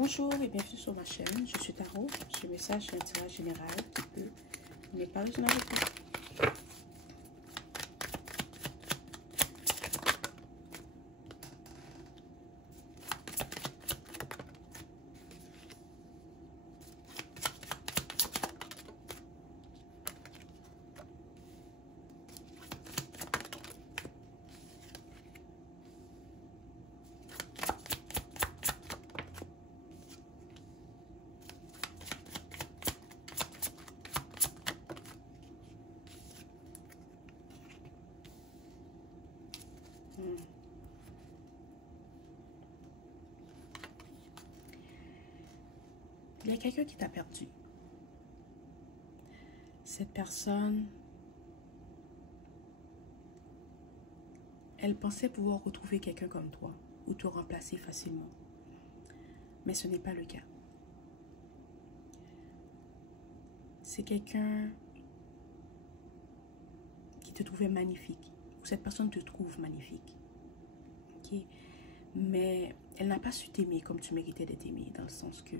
Bonjour et bienvenue sur ma chaîne, je suis Tarot, ce message d'intérêt général qui peut n'est pas original du tout. Il y a quelqu'un qui t'a perdu. Cette personne, elle pensait pouvoir retrouver quelqu'un comme toi ou te remplacer facilement. Mais ce n'est pas le cas. C'est quelqu'un qui te trouvait magnifique. Ou cette personne te trouve magnifique. Okay? Mais elle n'a pas su t'aimer comme tu méritais d'être aimé. Dans le sens que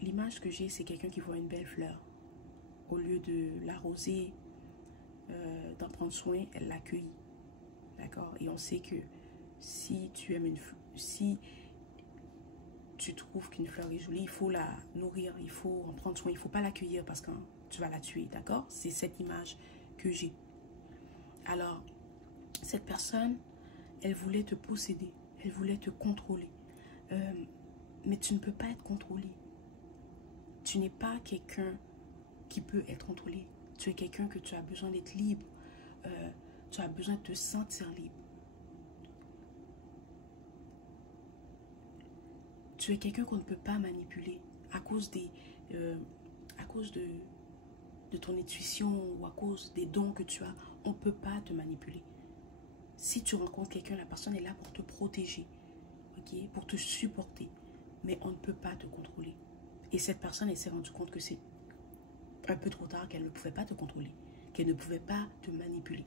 l'image que j'ai, c'est quelqu'un qui voit une belle fleur. Au lieu de l'arroser, d'en prendre soin, elle l'accueille. D'accord? Et on sait que si tu aimes si tu trouves qu'une fleur est jolie, il faut la nourrir, il faut en prendre soin, il ne faut pas l'accueillir parce que tu vas la tuer. D'accord? C'est cette image que j'ai. Alors, cette personne, elle voulait te posséder, elle voulait te contrôler. Mais tu ne peux pas être contrôlé. Tu n'es pas quelqu'un qui peut être contrôlé. Tu es quelqu'un que tu as besoin d'être libre. Tu as besoin de te sentir libre. Tu es quelqu'un qu'on ne peut pas manipuler à cause de ton intuition ou à cause des dons que tu as. On ne peut pas te manipuler. Si tu rencontres quelqu'un, la personne est là pour te protéger, okay? Pour te supporter. Mais on ne peut pas te contrôler. Et cette personne, elle s'est rendue compte que c'est un peu trop tard, qu'elle ne pouvait pas te contrôler, qu'elle ne pouvait pas te manipuler.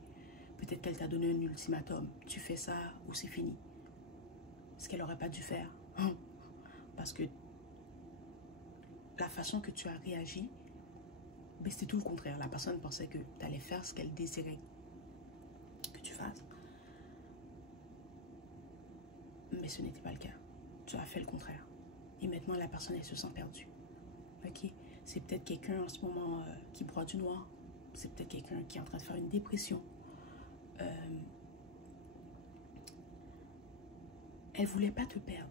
Peut-être qu'elle t'a donné un ultimatum. Tu fais ça ou c'est fini. Ce qu'elle n'aurait pas dû faire. Parce que la façon que tu as réagi, ben c'était tout le contraire. La personne pensait que tu allais faire ce qu'elle désirait que tu fasses. Mais ce n'était pas le cas. Tu as fait le contraire. Et maintenant, la personne, elle se sent perdue. Ok? C'est peut-être quelqu'un en ce moment qui broie du noir. C'est peut-être quelqu'un qui est en train de faire une dépression. Elle voulait pas te perdre.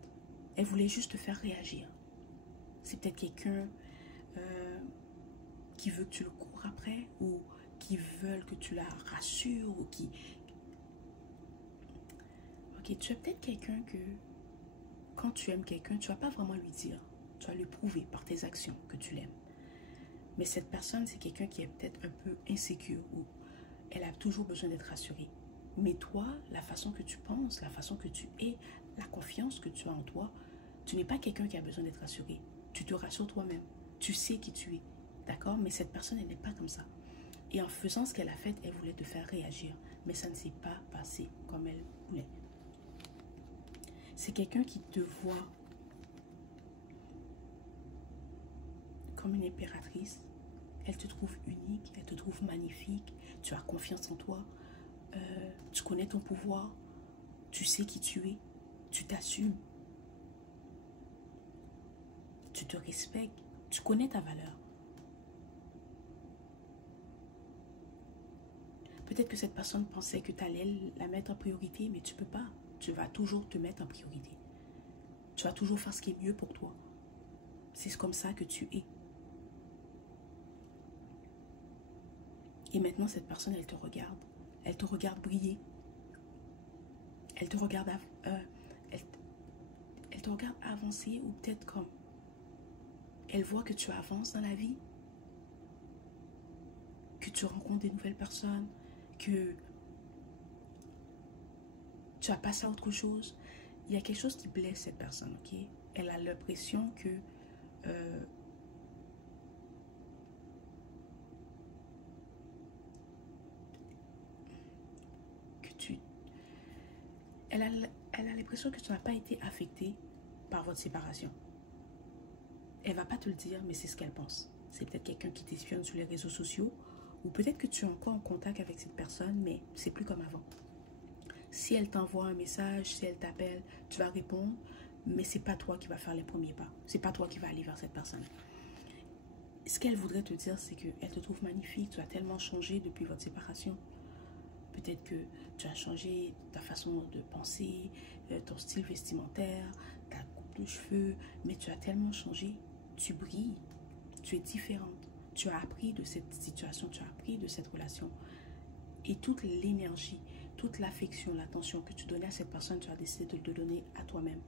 Elle voulait juste te faire réagir. C'est peut-être quelqu'un qui veut que tu le cours après ou qui veut que tu la rassures ou qui... Ok, tu es peut-être quelqu'un que quand tu aimes quelqu'un, tu vas pas vraiment lui dire. Tu vas lui prouver par tes actions que tu l'aimes. Mais cette personne, c'est quelqu'un qui est peut-être un peu insécure ou elle a toujours besoin d'être rassurée. Mais toi, la façon que tu penses, la façon que tu es, la confiance que tu as en toi, tu n'es pas quelqu'un qui a besoin d'être rassuré. Tu te rassures toi-même. Tu sais qui tu es. D'accord? Mais cette personne, elle n'est pas comme ça. Et en faisant ce qu'elle a fait, elle voulait te faire réagir. Mais ça ne s'est pas passé comme elle voulait. C'est quelqu'un qui te voit comme une impératrice. Elle te trouve unique, elle te trouve magnifique. Tu as confiance en toi. Tu connais ton pouvoir. Tu sais qui tu es. Tu t'assumes. Tu te respectes. Tu connais ta valeur. Peut-être que cette personne pensait que tu allais la mettre en priorité, mais tu ne peux pas. Tu vas toujours te mettre en priorité. Tu vas toujours faire ce qui est mieux pour toi. C'est comme ça que tu es. Et maintenant, cette personne, elle te regarde. Elle te regarde briller. Elle te regarde, elle te regarde avancer ou peut-être comme... Elle voit que tu avances dans la vie. Que tu rencontres des nouvelles personnes. Que tu as passé à autre chose. Il y a quelque chose qui blesse cette personne, ok? Elle a l'impression que... Elle a l'impression que tu n'as pas été affecté par votre séparation. Elle va pas te le dire, mais c'est ce qu'elle pense. C'est peut-être quelqu'un qui t'espionne sur les réseaux sociaux, ou peut-être que tu es encore en contact avec cette personne, mais c'est plus comme avant. Si elle t'envoie un message, si elle t'appelle, tu vas répondre, mais c'est pas toi qui vas faire les premiers pas. C'est pas toi qui vas aller vers cette personne. Ce qu'elle voudrait te dire, c'est qu'elle te trouve magnifique. Tu as tellement changé depuis votre séparation. Peut-être que tu as changé ta façon de penser, ton style vestimentaire, ta coupe de cheveux, mais tu as tellement changé. Tu brilles, tu es différente. Tu as appris de cette situation, tu as appris de cette relation. Et toute l'énergie, toute l'affection, l'attention que tu donnais à cette personne, tu as décidé de le donner à toi-même.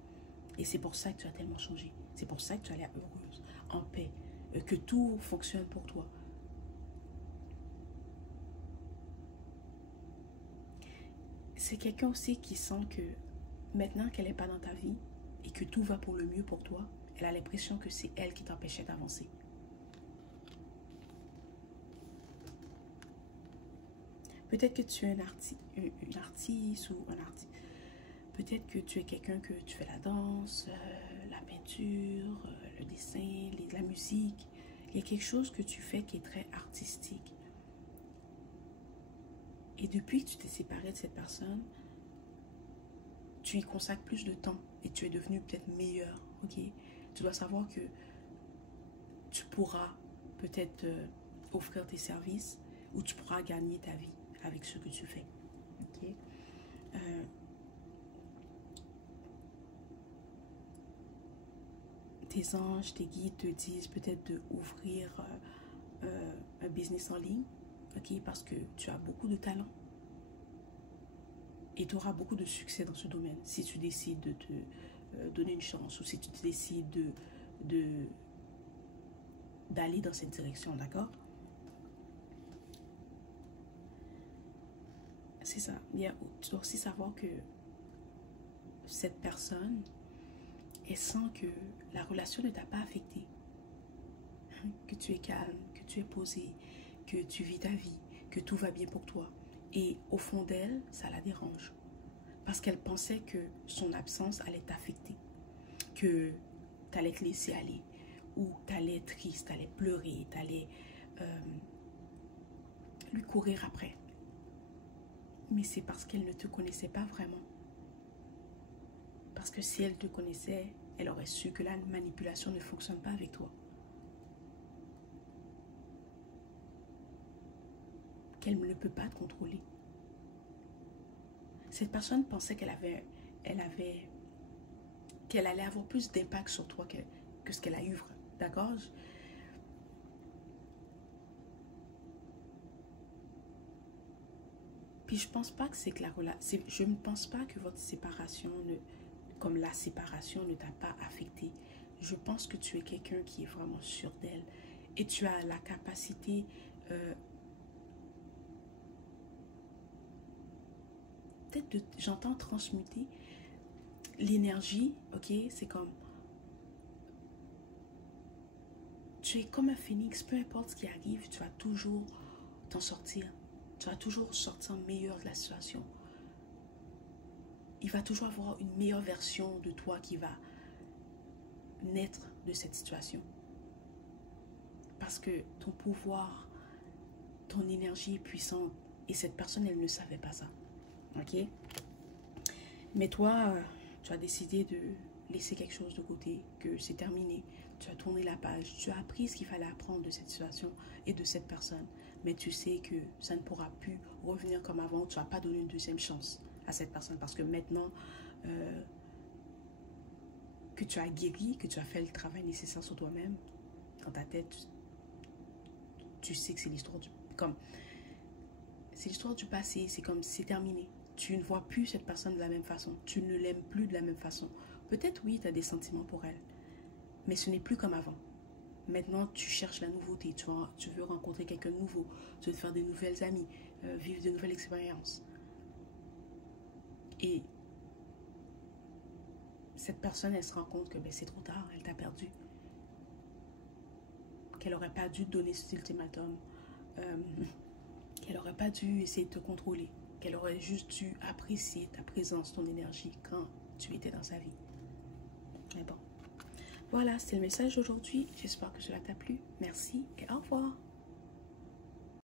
Et c'est pour ça que tu as tellement changé. C'est pour ça que tu as l'air heureuse, en paix, que tout fonctionne pour toi. C'est quelqu'un aussi qui sent que maintenant qu'elle n'est pas dans ta vie et que tout va pour le mieux pour toi, elle a l'impression que c'est elle qui t'empêchait d'avancer. Peut-être que tu es une artiste ou un artiste. Peut-être que tu es quelqu'un que tu fais la danse, la peinture, le dessin, la musique. Il y a quelque chose que tu fais qui est très artistique. Et depuis que tu t'es séparé de cette personne, tu y consacres plus de temps et tu es devenu peut-être meilleur. Ok? Tu dois savoir que tu pourras peut-être offrir tes services ou tu pourras gagner ta vie avec ce que tu fais. Ok? Tes anges, tes guides te disent peut-être d'ouvrir un business en ligne, ok, parce que tu as beaucoup de talent et tu auras beaucoup de succès dans ce domaine si tu décides de te donner une chance ou si tu décides d'aller dans cette direction, d'accord? C'est ça. Tu dois aussi savoir que cette personne, elle sent que la relation ne t'a pas affecté, que tu es calme, que tu es posé, que tu vis ta vie, que tout va bien pour toi. Et au fond d'elle, ça la dérange. Parce qu'elle pensait que son absence allait t'affecter. Que tu allais te laisser aller. Ou tu allais être triste, tu allais pleurer, tu allais lui courir après. Mais c'est parce qu'elle ne te connaissait pas vraiment. Parce que si elle te connaissait, elle aurait su que la manipulation ne fonctionne pas avec toi. Qu'elle ne peut pas te contrôler. Cette personne pensait qu'elle allait avoir plus d'impact sur toi que ce qu'elle a eu, d'accord? Puis je pense pas que c'est que je ne pense pas que votre séparation, comme la séparation, ne t'a pas affecté. Je pense que tu es quelqu'un qui est vraiment sûr d'elle et tu as la capacité peut-être j'entends transmuter l'énergie, ok? C'est comme tu es comme un phénix, peu importe ce qui arrive, tu vas toujours t'en sortir. Tu vas toujours sortir meilleur de la situation. Il va toujours avoir une meilleure version de toi qui va naître de cette situation. Parce que ton pouvoir, ton énergie est puissante et cette personne, elle ne savait pas ça. Ok? Mais toi, tu as décidé de laisser quelque chose de côté, que c'est terminé. Tu as tourné la page, tu as appris ce qu'il fallait apprendre de cette situation et de cette personne. Mais tu sais que ça ne pourra plus revenir comme avant. Tu n'as pas donné une deuxième chance à cette personne parce que maintenant que tu as guéri, que tu as fait le travail nécessaire sur toi-même, dans ta tête, tu sais que c'est l'histoire du passé. C'est comme c'est terminé. Tu ne vois plus cette personne de la même façon. Tu ne l'aimes plus de la même façon. Peut-être oui, tu as des sentiments pour elle. Mais ce n'est plus comme avant. Maintenant, tu cherches la nouveauté. Tu veux rencontrer quelqu'un de nouveau. Tu veux te faire des nouvelles amies. Vivre de nouvelles expériences. Et cette personne, elle se rend compte que c'est trop tard. Elle t'a perdu. Qu'elle n'aurait pas dû te donner cet ultimatum. Qu'elle n'aurait pas dû essayer de te contrôler. Qu'elle aurait juste dû apprécier ta présence, ton énergie quand tu étais dans sa vie. Mais bon. Voilà, c'est le message d'aujourd'hui. J'espère que cela t'a plu. Merci et au revoir.